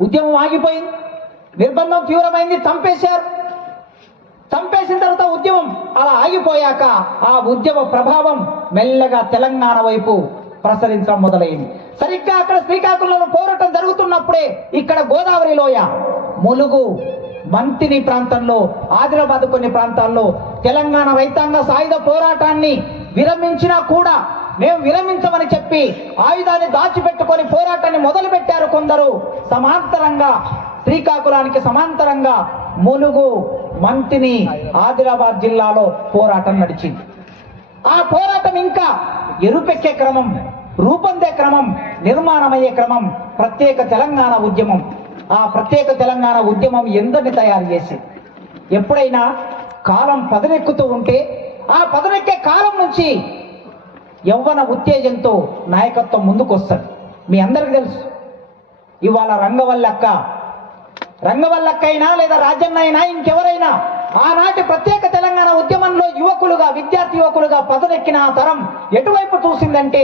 ఉద్యమం ఆగిపోయింది. నిర్బంధం తీవ్రమైంది. చంపేశారు. చంపేసిన తర్వాత ఉద్యమం అలా ఆగిపోయాక ఆ ఉద్యమ ప్రభావం మెల్లగా తెలంగాణ వైపు ప్రసరించడం మొదలైంది. సరిగ్గా అక్కడ శ్రీకాకుళంలో పోరాటం జరుగుతున్నప్పుడే ఇక్కడ గోదావరి లోయ ములుగు మంతిని ప్రాంతంలో ఆదిలాబాద్ కొన్ని ప్రాంతాల్లో తెలంగాణ రైతాంగ సాయుధ పోరాటాన్ని విరమించినా కూడా మేము విరమించమని చెప్పి ఆయుధాన్ని దాచిపెట్టుకొని పోరాటాన్ని మొదలు పెట్టారు కొందరు. సమాంతరంగా శ్రీకాకుళానికి సమాంతరంగా ములుగు మంతిని ఆదిలాబాద్ జిల్లాలో పోరాటం నడిచింది. ఆ పోరాటం ఇంకా ఎరుపెక్కే క్రమం రూపొందే క్రమం నిర్మాణమయ్యే క్రమం ప్రత్యేక తెలంగాణ ఉద్యమం. ఆ ప్రత్యేక తెలంగాణ ఉద్యమం ఎందరిని తయారు చేసి ఎప్పుడైనా కాలం పదనెక్కుతూ ఉంటే ఆ పదనెక్కే కాలం నుంచి యవ్వన ఉత్తేజంతో నాయకత్వం ముందుకు వస్తుంది మీ అందరికీ తెలుసు. ఇవాళ రంగవల్లక్క రంగవల్లక్క అయినా లేదా రాజన్న అయినా ఇంకెవరైనా ఆనాటి ప్రత్యేక తెలంగాణ ఉద్యమంలో యువకులుగా విద్యార్థి యువకులుగా పదనెక్కిన ఆ తరం ఎటువైపు చూసిందంటే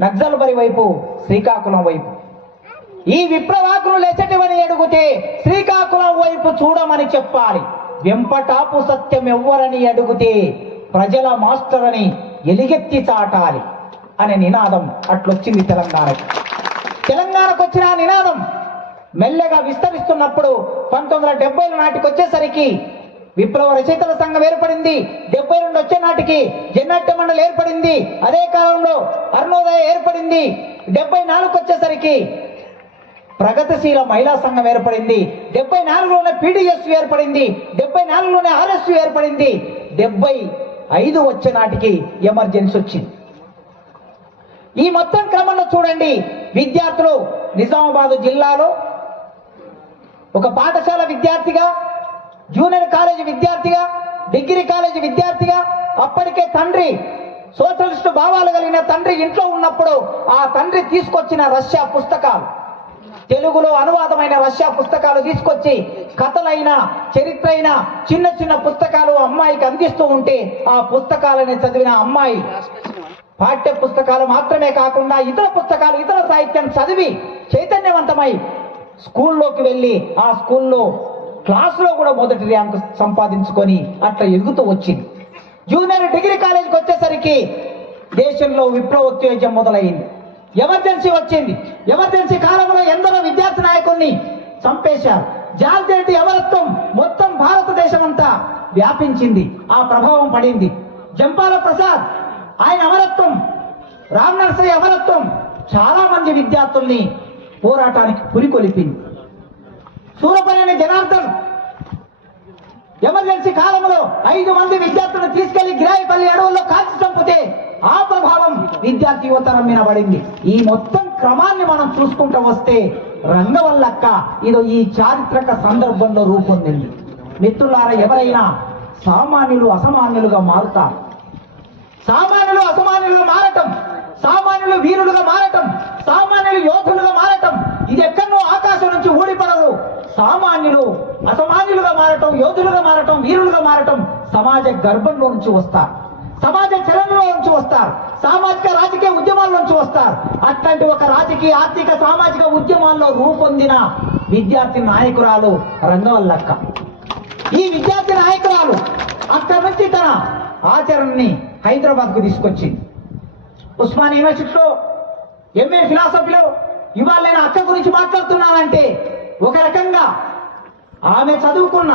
నక్సల్బరి వైపు శ్రీకాకుళం వైపు. ఈ విప్లవాకులు లెచ్చటివని అడిగితే శ్రీకాకుళం వైపు చూడమని చెప్పాలి. వెంపటాపు సత్యం ఎవ్వరని అడిగితే ప్రజల మాస్టర్ అని ఎలిగెత్తి చాటాలి అనే నినాదం అట్లొచ్చింది తెలంగాణకి. తెలంగాణకు వచ్చిన నినాదం మెల్లగా విస్తరిస్తున్నప్పుడు పంతొమ్మిది వందల డెబ్బైల నాటికి వచ్చేసరికి విప్లవ రచయితల సంఘం ఏర్పడింది. డెబ్బై రెండు వచ్చే నాటికి జన్నాట్య మండలి ఏర్పడింది. అదే కాలంలో అరుణోదయ ఏర్పడింది. డెబ్బై నాలుగు వచ్చేసరికి ప్రగతిశీల మహిళా సంఘం ఏర్పడింది. డెబ్బై నాలుగులోనే పీడిఎస్ ఏర్పడింది. డెబ్బై నాలుగులోనే ఆర్ఎస్ ఏర్పడింది. డెబ్బై ఐదు వచ్చే నాటికి ఎమర్జెన్సీ వచ్చింది. ఈ మొత్తం క్రమంలో చూడండి విద్యార్థులు నిజామాబాద్ జిల్లాలో ఒక పాఠశాల విద్యార్థిగా జూనియర్ కాలేజీ విద్యార్థిగా డిగ్రీ కాలేజీ విద్యార్థిగా అప్పటికే తండ్రి సోషలిస్టు భావాలు కలిగిన తండ్రి ఇంట్లో ఉన్నప్పుడు ఆ తండ్రి తీసుకొచ్చిన రష్యా పుస్తకాలు. తెలుగులో అనువాదమైన రష్యా పుస్తకాలు తీసుకొచ్చి కథలైన చరిత్ర అయిన చిన్న చిన్న పుస్తకాలు అమ్మాయికి అందిస్తూ ఉంటే ఆ పుస్తకాలని చదివిన అమ్మాయి పాఠ్య పుస్తకాలు మాత్రమే కాకుండా ఇతర పుస్తకాలు ఇతర సాహిత్యం చదివి చైతన్యవంతమై స్కూల్లోకి వెళ్ళి ఆ స్కూల్లో క్లాసులో కూడా మొదటి ర్యాంక్ సంపాదించుకొని అట్లా ఎదుగుతూ వచ్చింది. జూనియర్ డిగ్రీ కాలేజీకి వచ్చేసరికి దేశంలో విప్లవోత్తేజం మొదలైంది. ఎమర్జెన్సీ వచ్చింది. ఎమర్జెన్సీ కాలంలో ఎందరో విద్యార్థి నాయకుల్ని చంపేశారు. జార్జెట్టి అమరత్వం మొత్తం భారతదేశం అంతా వ్యాపించింది. ఆ ప్రభావం పడింది. జంపాల ప్రసాద్ ఆయన అమరత్వం రామ్ నర్సరీ అమరత్వం చాలా మంది విద్యార్థుల్ని పోరాటానికి పురికొలిపింది. సూరపల్లి జనార్దన్ ఎమర్జెన్సీ కాలంలో ఐదు మంది విద్యార్థులను తీసుకెళ్ళి గిరాయిపల్లి అడవుల్లో కాల్చి చంపితే ఆ ప్రభావం విద్యార్థి యువతరం మీద పడింది ఈ మొత్తం క్రమాన్ని మనం చూసుకుంటూ వస్తే రంగవల్లక్క ఇదో ఈ చారిత్రక సందర్భంలో రూపొందింది. మిత్రులారా ఎవరైనా సామాన్యులు అసామాన్యులుగా మారుతారు. సామాన్యులు అసమాన్యులుగా మారటం సామాన్యులు వీరులుగా మారటం సామాన్యులు యోధులుగా మారటం ఇది ఎక్కడో ఆకాశం నుంచి ఊడిపడదు. సామాన్యులు అసమాన్యులుగా మారటం యోధులుగా మారటం వీరులుగా మారటం సమాజ గర్భంలో నుంచి వస్తారు. సమాజ చలనలో నుంచి వస్తారు. సామాజిక రాజకీయ ఉద్యమాల నుంచి వస్తారు. అట్లాంటి ఒక రాజకీయ ఆర్థిక సామాజిక ఉద్యమాల్లో రూపొందిన విద్యార్థి నాయకురాలు రంగవల్లక్క ఈ విద్యార్థి నాయకురాలు అక్కడి నుంచి తన ఆచరణని హైదరాబాద్కు తీసుకొచ్చింది. ఉస్మాన్ యూనివర్సిటీలో ఎంఏ ఫిలాసఫీలో ఇవాళ నేను అక్క గురించి మాట్లాడుతున్నానంటే ఒక రకంగా ఆమె చదువుకున్న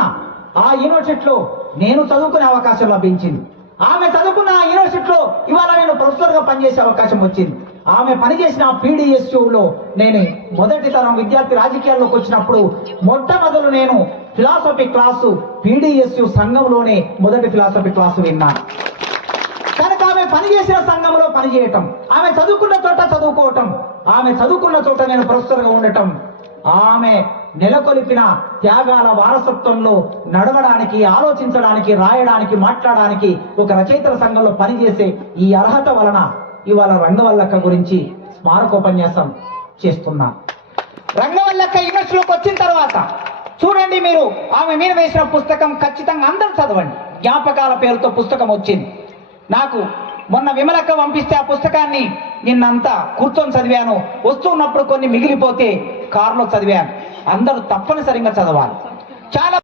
ఆ యూనివర్సిటీలో నేను చదువుకునే అవకాశం లభించింది. ఆమె చదువుకున్న యూనివర్సిటీలో ఇవాళ నేను ప్రొఫెసర్గా పనిచేసే అవకాశం వచ్చింది. ఆమె పనిచేసిన పీడిఎస్యూలో నేను మొదటి తరం విద్యార్థి రాజకీయాల్లోకి వచ్చినప్పుడు మొట్టమొదలు నేను ఫిలాసఫీ క్లాసు పీడిఎస్యు సంఘంలోనే మొదటి ఫిలాసఫీ క్లాసు విన్నాను. కనుక ఆమె పనిచేసిన సంఘంలో పనిచేయటం ఆమె చదువుకున్న చోట చదువుకోవటం ఆమె చదువుకున్న చోట నేను ప్రొఫెసర్గా ఉండటం ఆమె నెలకొల్పిన త్యాగాల వారసత్వంలో నడవడానికి ఆలోచించడానికి రాయడానికి మాట్లాడడానికి ఒక రచయితల సంఘంలో పనిచేసే ఈ అర్హత వలన ఇవాళ రంగవల్లక్క గురించి స్మారకోపన్యాసం చేస్తున్నా. రంగవల్లక్క యూనివర్సిటీలోకి వచ్చిన తర్వాత చూడండి మీరు ఆమె మీద వేసిన పుస్తకం ఖచ్చితంగా అందరూ చదవండి. జ్ఞాపకాల పేరుతో పుస్తకం వచ్చింది. నాకు మొన్న విమలక్క పంపిస్తే ఆ పుస్తకాన్ని నిన్నంతా కూర్చొని చదివాను. వస్తున్నప్పుడు కొన్ని మిగిలిపోతే కారులో చదివాను. అందరూ తప్పనిసరిగా చదవాలి. చాలా